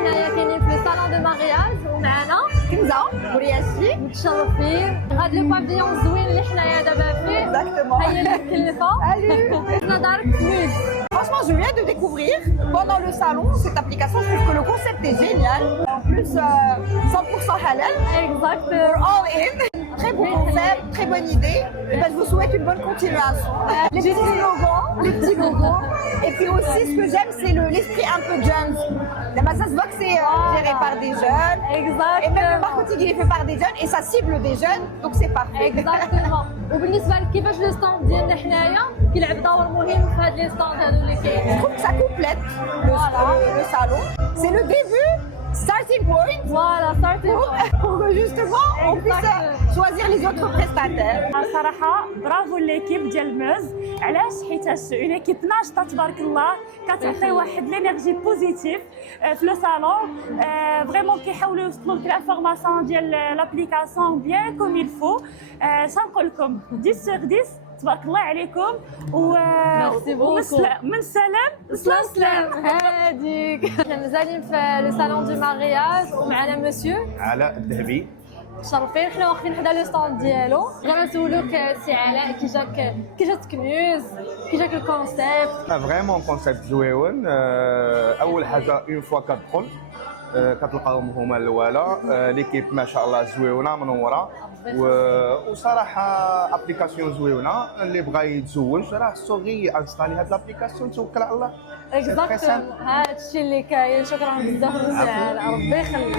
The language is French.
حنايا كاينين في الصالون دو مارياج ومعنا كنزة ورياشي. متشرفين. هاد لو بافيون الزوين اللي حنايا دابا فيه Exactement. هي المكلفه. Salut. حنا دارك كنوز. Franchement, je viens de découvrir pendant le salon cette application. Je trouve que le concept est génial. En plus, 100% halal. اكزاكت. We're all in. Très beau concept, très bonne idée. Et ben, je vous souhaite une bonne continuation. Les petits logos, les petits logos. Et puis aussi, ce que j'aime, c'est l'esprit un peu jeune. Ça se voit que c'est géré par des jeunes. Et même le marketing, il est fait par des jeunes et ça cible des jeunes, donc c'est parfait. اكزاكتومون. وبالنسبه لك كيفاش لو ستاند ديالنا حنايا كيلعب دور مهم في هاد لي ستاند هادو اللي Je كاينين. trouve que ça complète le salon. C'est le début, starting point, فوالا ستارتي. pour que justement on puisse choisir les autres prestataires. صراحه برافو ليكيب ديال موز. علاش؟ حيتاش اون ايكيب ناشطه تبارك الله كتعطي واحد لينيرجي بوزيتيف في لو سالون. فريمون كيحاولوا يوصلوا لك لافورماسيون ديال لابليكاسيون بيان كوم يل فو. شنقول لكم 10 sur 10 تبارك الله عليكم. Merci beaucoup. من سلام سلام هاديك. حنا مازالين في لو صالون دو مارياج ومعنا مسيو علاء الذهبي. متشرفين. حنا واقفين حدا لو ستاند ديالو. بغينا نسولوك سي علاء كي جاتك كنوز، كي جاك الكونسيبت؟ فريمون كونسيبت زويون. اول حاجه اون فوا كتدخل كتلقاهم هما الاولى. ليكيب ما شاء الله زويونه منوره وصراحه ابليكاسيون زويونه. اللي بغى يتزوج راه صغي انستالي هاد لابليكاسيون توكل على الله. اكزاكتومون هادشي اللي كاين. شكرا بزاف سي علاء، ربي يخليك.